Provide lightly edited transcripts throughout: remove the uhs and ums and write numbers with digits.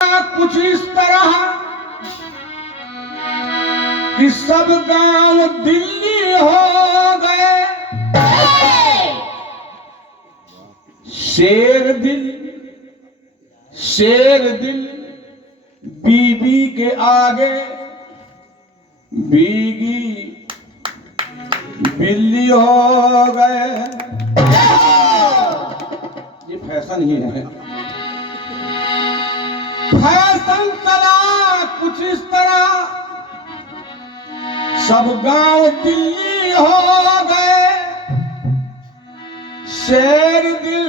कुछ इस तरह कि सब गांव दिल्ली हो गए। शेर दिल बीबी के आगे बीगी बिल्ली हो गए। ये फैशन ही है। फैशन चला कुछ इस तरह सब गांव दिल्ली हो गए। शेर दिल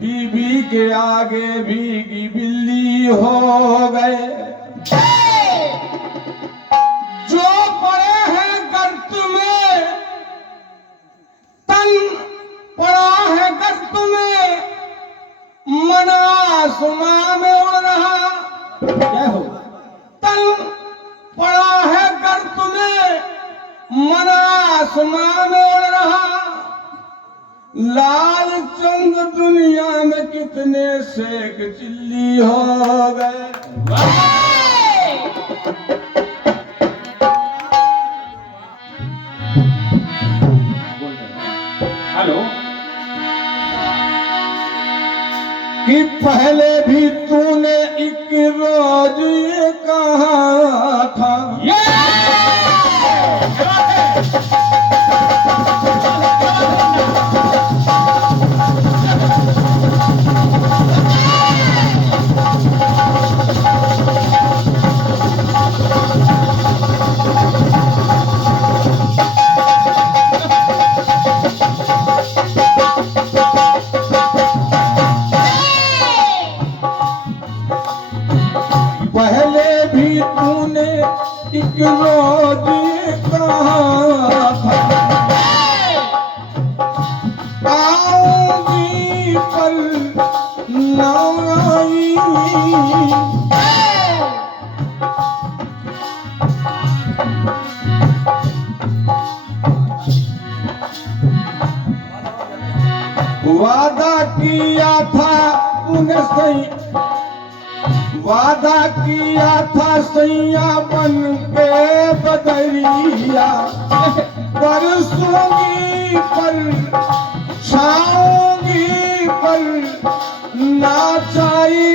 बीबी के आगे भीगी बिल्ली हो गए। जो पड़े हैं गर्त में तन पड़ा है गर्त में मन आसमां में उड़ रहा। क्या हो तन पड़ा है गर्त में मन आसमां में उड़ रहा। लाल चंद दुनिया में कितने शेख चिल्ली हो गए। हेलो कि पहले भी तूने एक रोज ये कहा था। पहले भी तूने एक रोज कहा था आऊंगी पर न आई। वादा किया था तूने सही वादा किया था सैया बन के बदरिया। बरसूंगी पर छाऊंगी पर नाचाई।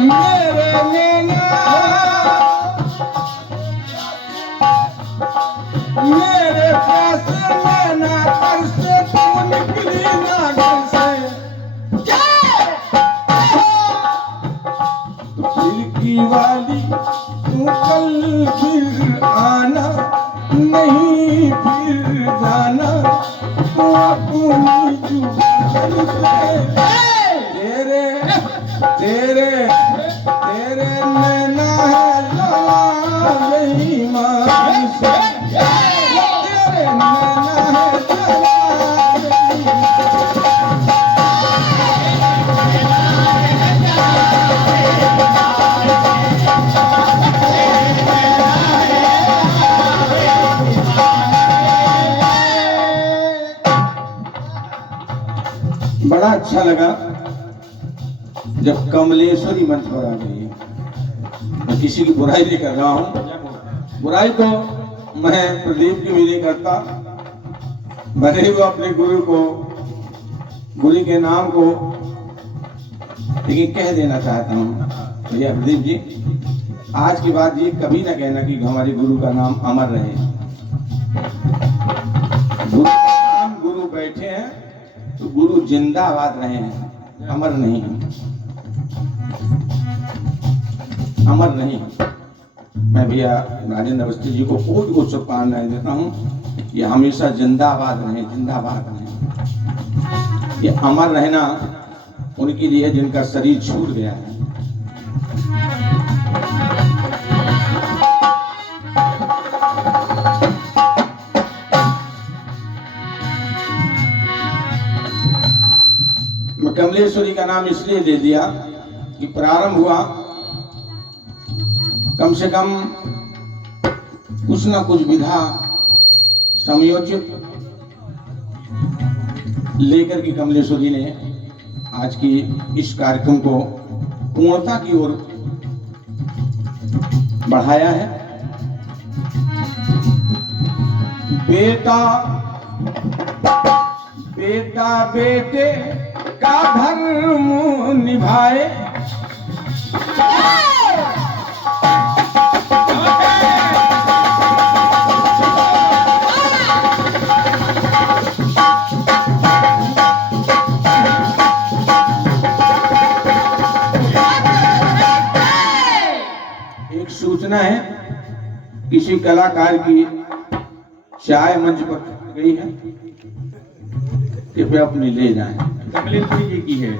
मेरे नैना मेरे प्यासे नैना कर से तू निकली ना घर से। खिड़की वाली तू कल फिर आना नहीं फिर जाना तू अपनी जुबान से। तेरे तेरे तेरे नैना है लाला बेईमान से। तेरे नैना है लाला बड़ा अच्छा लगा जब कमलेश्वरी मंच पर आ गई है। मैं किसी की बुराई नहीं कर रहा हूँ। बुराई तो मैं प्रदीप की भी नहीं करता। भले ही वो अपने गुरु के नाम को लेकिन कह देना चाहता हूँ भैया प्रदीप जी आज की बात ये कभी ना कहना कि हमारे गुरु का नाम अमर रहे। गुरु का नाम गुरु बैठे हैं तो गुरु जिंदाबाद रहे हैं अमर नहीं अमर नहीं। मैं भैया राजेंद्र अवस्थी जी को बहुत बहुत शुभकामनाएं देता हूँ। ये हमेशा जिंदाबाद रहे जिंदाबाद रहे। ये अमर रहना उनके लिए जिनका शरीर छूट गया है। मैं कमलेश्वरी का नाम इसलिए दे दिया कि प्रारंभ हुआ कम से कम कुछ ना कुछ विधा समयोचित लेकर के कमलेश्वरी ने आज की इस कार्यक्रम को पूर्णता की ओर बढ़ाया है। बेटा बेटा बेटे का धर्म निभाए, एक सूचना है, किसी कलाकार की चाय मंच पर गई है, कृपया अपनी ले जाएं। कमलेश्वरी जी की है।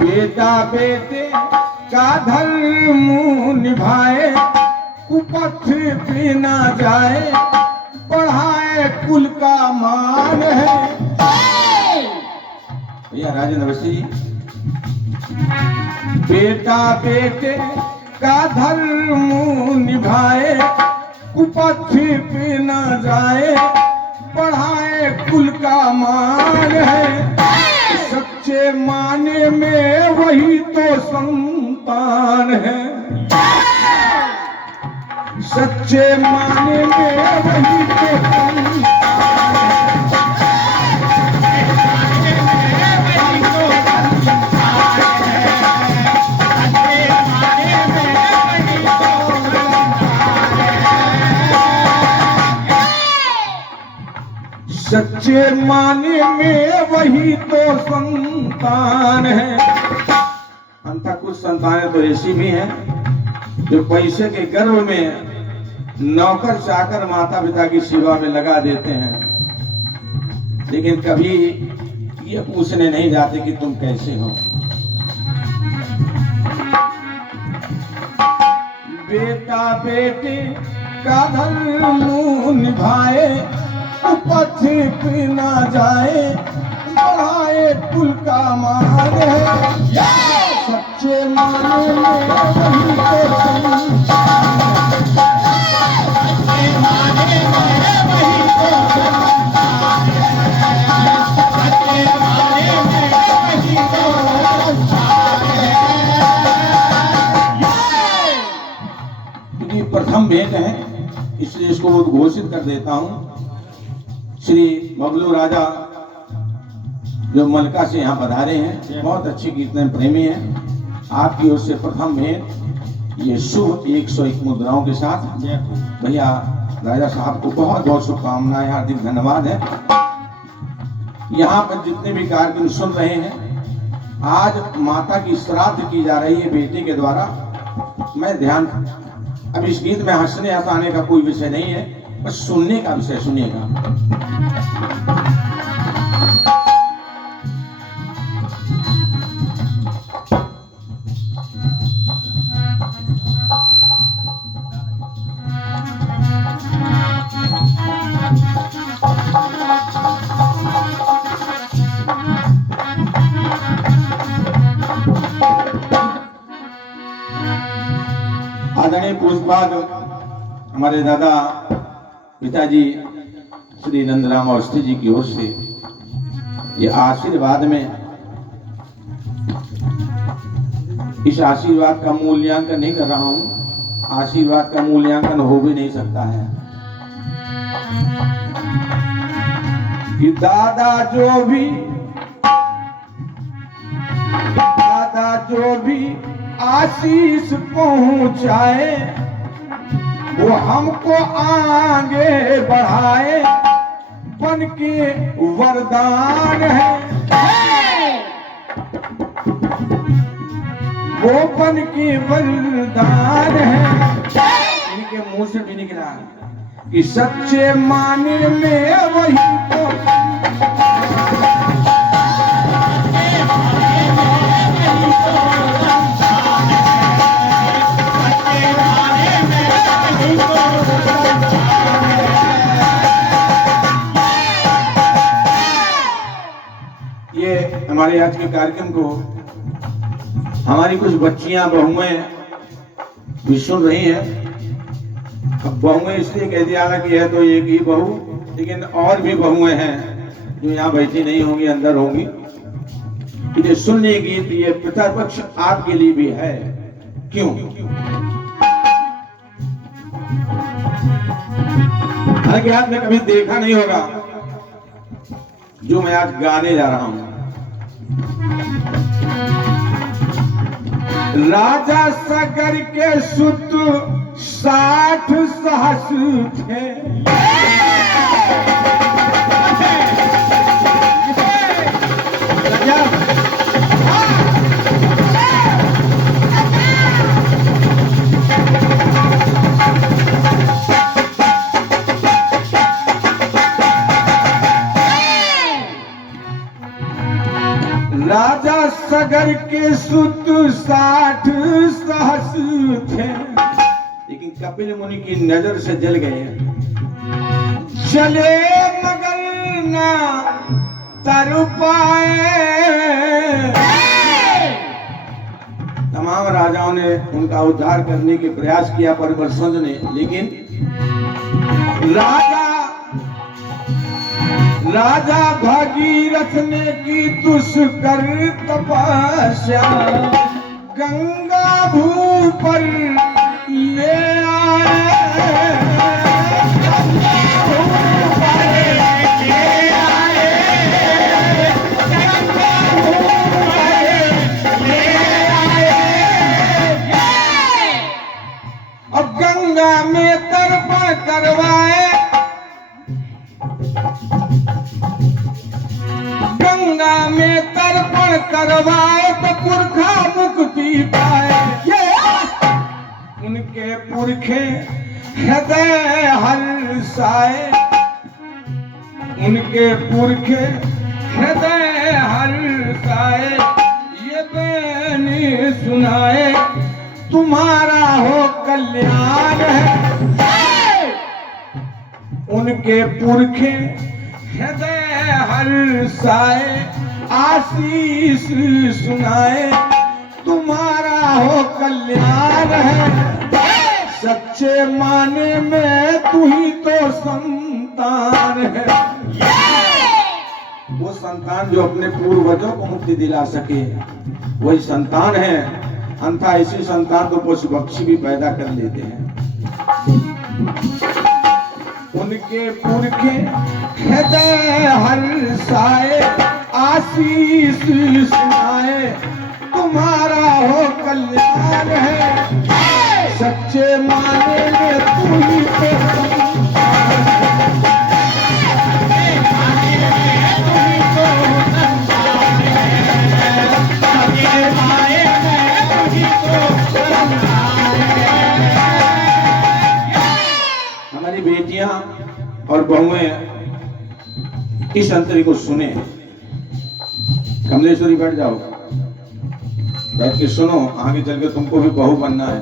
बेटा बेटे का धर्म निभाए, कुपथ पे ना जाए, बढ़ाए कुल का मान है। भैया राजेंद्र अवस्थी जी, बेटा बेटे का धर्म निभाए, कुपथ पे ना जाए, बढ़ाए कुल का मान है। सच्चे माने में वही तो संतान है, सच्चे माने में वही तो संतान है। सच्चे माने में वही तो संतान है। अंततः कुछ संतानें तो ऐसी भी हैं जो पैसे के गर्व में नौकर चाकर माता पिता की सेवा में लगा देते हैं, लेकिन कभी ये पूछने नहीं जाते कि तुम कैसे हो। बेटा बेटे का धर्म निभाए, पथ पे ना जाए, बढ़ाए कुल का मान है। सच्चे माने में वही तो संतान है, सच्चे माने में वही तो संतान है, सच्चे माने में वही तो संतान है। ये प्रथम भेंट है, इसलिए इसको उद्घोषित कर देता हूँ। श्री बबलू राजा जो मलका से यहाँ पधारे हैं, बहुत अच्छे कीर्तन प्रेमी हैं। आपकी ओर से प्रथम भेंट ये शुभ 101 मुद्राओं के साथ। भैया राजा साहब को बहुत बहुत शुभकामनाएं, हार्दिक धन्यवाद है। यहाँ पर जितने भी कार्यक्रम सुन रहे हैं, आज माता की श्राद्ध की जा रही है बेटे के द्वारा। मैं ध्यान, अब इस गीत में हंसने हंसाने का कोई विषय नहीं है, बस सुनने का विषय सुनिएगा। आदरणीय पूज्यपाद हमारे दादा पिताजी श्री नंदराम अवस्थी जी की ओर से ये आशीर्वाद में, इस आशीर्वाद का मूल्यांकन नहीं कर रहा हूं, आशीर्वाद का मूल्यांकन हो भी नहीं सकता है। कि दादा जो भी आशीष पहुंचाए, वो हमको आगे बढ़ाए, बन के वरदान है। वो बन के वरदान है। इनके मुंह से भी निकला कि सच्चे माने में वही तो हमारे आज के कार्यक्रम को हमारी कुछ बच्चियां बहुएं भी सुन रही हैं। अब बहुएं इसलिए कह दिया ना कि है तो एक ही बहू, लेकिन और भी बहुएं हैं जो यहाँ बैठी नहीं होंगी, अंदर होंगी, ये सुनने गीत ये पितृपक्ष आपके लिए भी है। क्यों? हालांकि आपने कभी देखा नहीं होगा जो मैं आज गाने जा रहा हूं। राजा सगर के सुत 60 सहस्र थे, राजा सगर के सुत 60 सहस्र थे, लेकिन कपिल मुनि की नजर से जल गए। चले मगर ना तर पाए। तमाम राजाओं ने उनका उद्धार करने के प्रयास किया परिवर्षद ने, लेकिन राजा भागीरथ ने की दुष्कर तपस्या, गंगा भू पर ले आए। अब गंगा में तर्पण करवाए, गंगा में तर्पण करवाए तो पुरखा मुक्ति पाए। उनके पुरखे हृदय हर्षाए, उनके पुरखे हृदय हर्षाए। ये बैनी सुनाए तुम्हारा हो कल्याण है। उनके पुरखे हृदय हर्षाए, आशीष सुनाए तुम्हारा हो कल्याण है। सच्चे माने में तू ही तो संतान है। वो संतान जो अपने पूर्वजों को मुक्ति दिला सके वही संतान है। अन्यथा ऐसी संतान तो पशु पक्षी भी पैदा कर लेते हैं। उनके पुरखे हृदय हर्षाए, आशीष सुनाए तुम्हारा हो कल्याण है। सच्चे माने में तू ही तो हमारी बेटियां और बहुएं इस अंतरी को सुने। कमलेश्वरी बैठ जाओ, बैठ के सुनो, आगे चल के तुमको भी बहू बनना है।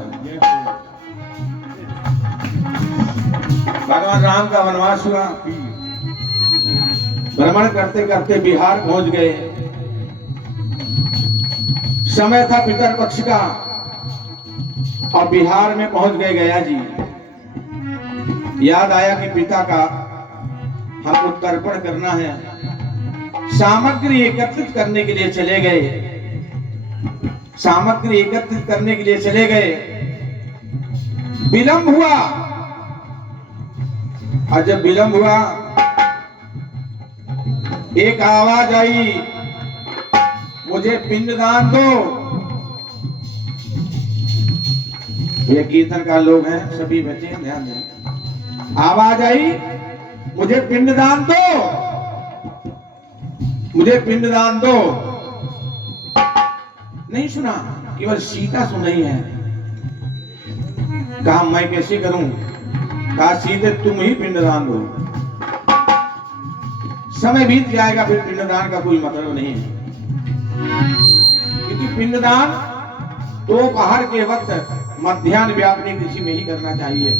भगवान राम का वनवास हुआ, भ्रमण करते करते बिहार पहुंच गए। समय था पितर पक्ष का और बिहार में पहुंच गए गया जी। याद आया कि पिता का हमको तर्पण करना है। सामग्री एकत्रित करने के लिए चले गए, सामग्री एकत्रित करने के लिए चले गए। विलंब हुआ और जब विलंब हुआ एक आवाज आई, मुझे पिंडदान दो। ये कीर्तन का लोग हैं, सभी बच्चे हैं, ध्यान दें। आवाज आई, मुझे पिंडदान दो, मुझे पिंडदान दो। नहीं सुना, केवल सीता सुन रही है। कहा मैं कैसे करूं? कहा सीधे तुम ही पिंडदान दो। समय बीत जाएगा फिर पिंडदान का कोई मतलब नहीं है, क्योंकि पिंडदान दोपहर के वक्त मध्याह्न व्यापनी कृषि में ही करना चाहिए।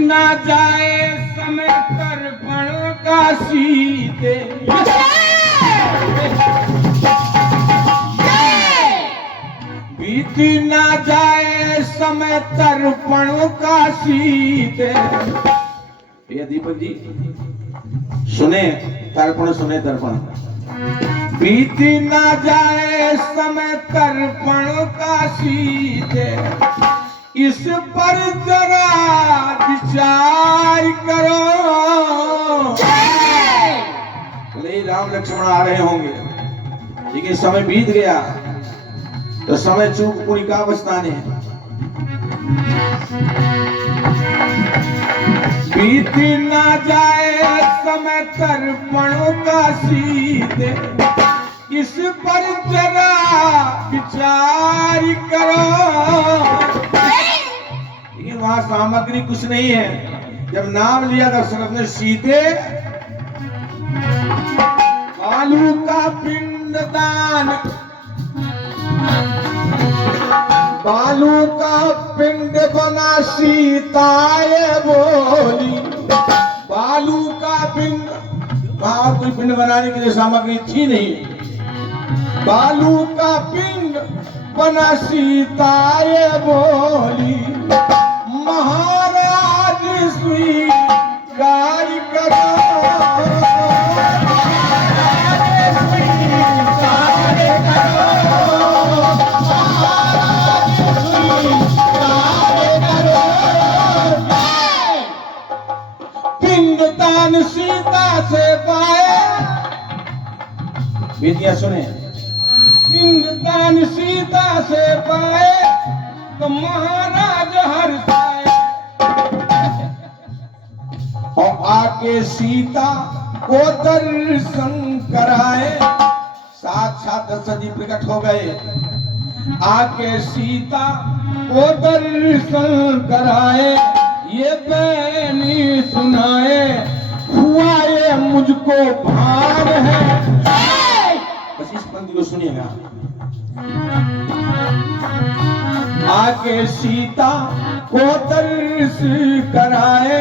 ना जाए समय तर्पण का सीते, बीत ना जाए समय तर्पण का सीते। भैया दीपक जी सुने तर्पण, सुने तर्पण। बीती ना जाए समय तर्पण का सीधे, इस पर जरा विचार करो। भले राम लक्ष्मण आ रहे होंगे, लेकिन समय बीत गया तो समय चूक कोई का बस्ताने। बीती ना जाए समय तर्पणों का सीधे, इस पर जरा विचार करो। लेकिन वहां सामग्री कुछ नहीं है। जब नाम लिया दशरथ ने सीधे बालू का पिंडदान, बालू का पिंड बना सीताए बोली। बालू का पिंड, वहां कोई पिंड बनाने के लिए सामग्री थी नहीं। बालू का पिंड बना सीताए बोली, महाराज स्वीकार करो। पिंडदान सीता से पाए, बेटियां सुने। पिंडदान सीता से पाए तो महाराज हर्षाए, और आके सीता को दर्शन कराए। साक्षात दशरथ जी प्रकट हो गए, आके सीता को दर्शन कराए। ये बैनी सुनाए, हुआ ये मुझको भान है। बस इस पंक्ति को सुनिएगा। आके सीता को दर्श कराए,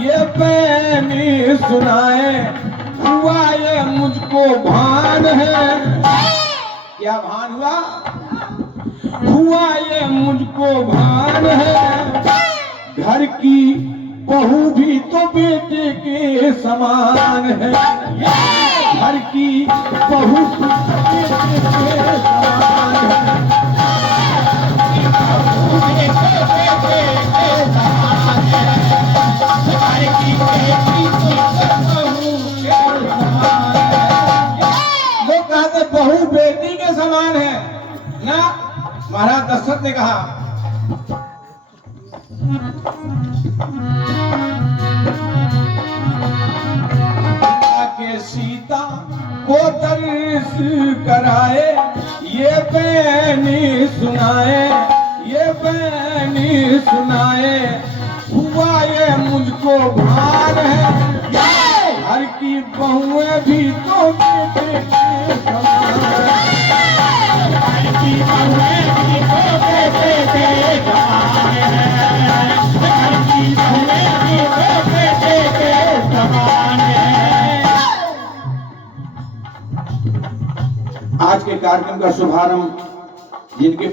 ये बैनी सुनाए, हुआ ये मुझको भान है। क्या भान हुआ? हुआ ये मुझको भान है। घर की बहू भी तो बेटे के समान है। घर की बहू भी तो बेटे के समान है। लोग कहते बहू बेटी के समान है ना। महाराज दशरथ ने कहा के सीता को दर्श कराए, ये बैनी सुनाए, ये बैनी सुनाए, हुआ ये मुझको भान है। घर की बहुएं भी तो बेटे के समान है। घर की बहुएं भी तो बेटे के समान है। घर की बहुएं भी तो बेटे के समान है। आज के कार्यक्रम का शुभारंभ जिनके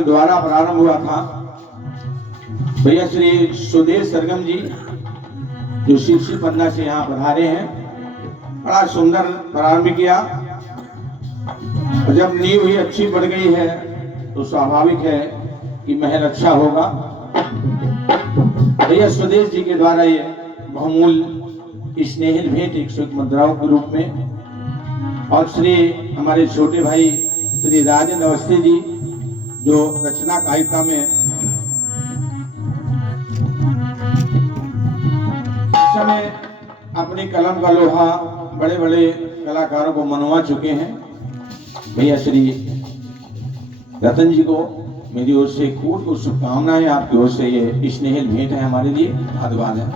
द्वारा प्रारंभ हुआ था, भैया श्री सुदेश सरगम जी, जो शीर्षी पन्ना से यहाँ पधारे हैं। बड़ा सुंदर प्रारंभ किया, और जब नींव ही अच्छी बढ़ गई है तो स्वाभाविक है कि महल अच्छा होगा। भैया सुदेश जी के द्वारा ये बहुमूल्य स्नेहिल भेंट 101 मुद्राओं के रूप में, और श्री हमारे छोटे भाई श्री राजेंद्र अवस्थी जी, जो रचना कायिका में इस समय अपनी कलम का लोहा बड़े बड़े कलाकारों को मनवा चुके हैं। भैया श्री रतन जी को मेरी ओर से खूब खूब शुभकामनाएं। आपकी ओर से ये स्नेहिल भेंट है हमारे लिए, धन्यवाद है।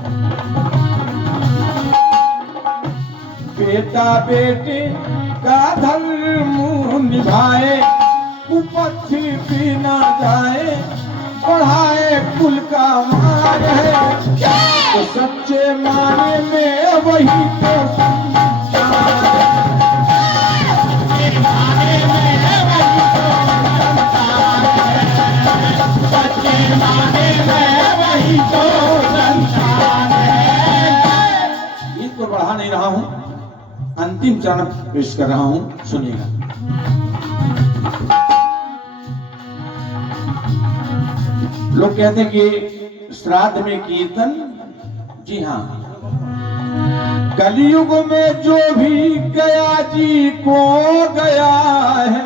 बेटा बेटे का धर्म निभाए, कुपथ भी ना जाए, बढ़ाए कुल का मान है। तो सच्चे माने में वही तो सच्चे माने में वही तो संसार है। को बढ़ा नहीं रहा हूं, अंतिम चरण पेश कर रहा हूं, सुनिएगा। लोग कहते हैं कि श्राद्ध में कीर्तन, जी हाँ, कलयुग में जो भी गया जी को गया है।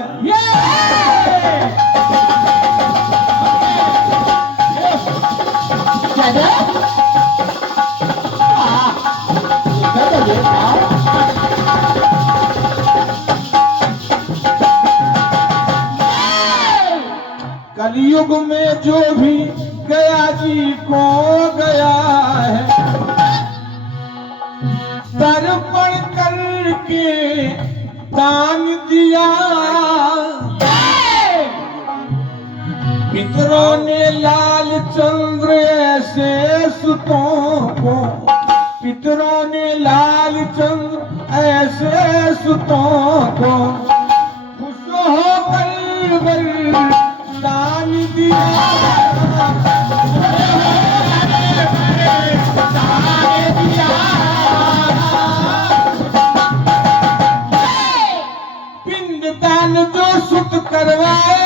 कलयुग में जो भी गया जी को गया है, तर्पण करके दान दिया, पितरों ने लाल चंद्र ऐसे सुतों को, पितरों ने लाल चंद्र ऐसे सुतों को खुश होकर दान दिया। पिंडदान जो सुत करवाए,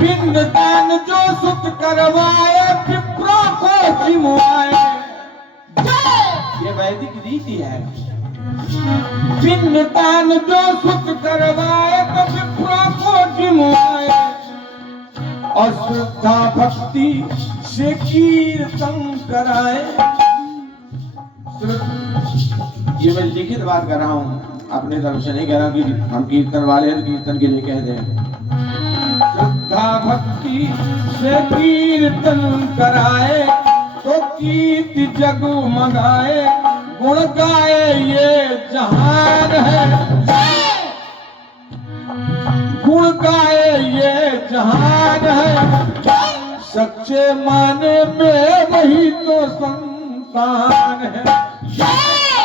पिंडदान जो सुत करवाए, विप्रों को जिमवाए। ये वैदिक रीति है। पिंडदान जो सुत करवाए तो विप्रों को जिमवाए, और श्रद्धा भक्ति से कीर्तन कराए। ये मैं लिखित बात कर रहा हूँ, अपने तरफ से नहीं कह रहा कि हम कीर्तन वाले हैं, कीर्तन के लिए कह दें। श्रद्धा भक्ति से कीर्तन कराए तो कीर्ति जगमगाए, गुण गाए ये जहान है, गुण गाए ये जहान है। सच्चे माने में वही तो संतान है।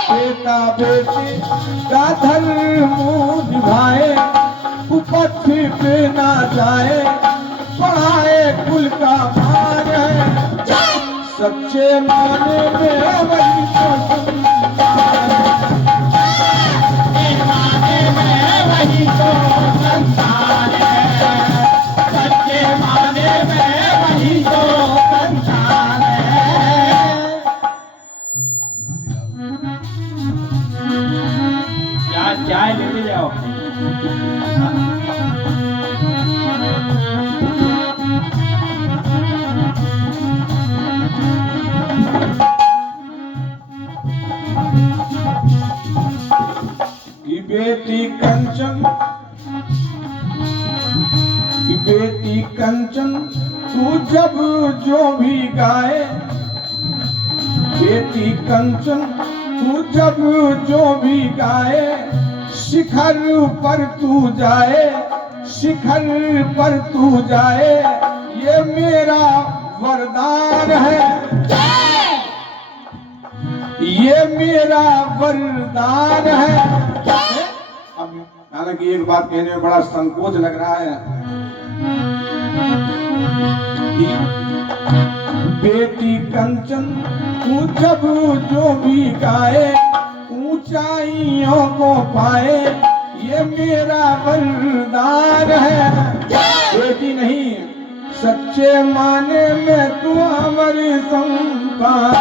बेटा बेटी का धर्म निभाए, उपथ पे ना जाए, पढ़ाए कुल का मान है। सच्चे माने में वही तो संतान है, माने में वही तो संतान है, सच्चे माने में वही तो संतान है। चाय लेके जाओ। की बेटी कंचन, की बेटी कंचन तू जब जो भी गाए, बेटी कंचन तू जब जो भी गाए, शिखर पर तू जाए, शिखर पर तू जाए, ये मेरा वरदान है, ये मेरा वरदान है। अब हालांकि एक बात कहने में बड़ा संकोच लग रहा है, बेटी कंचन तू जब जो भी गाए, ऊंचाइयों को पाए, ये मेरा वरदान है। बेटी नहीं, सच्चे माने में तू हमारी संतान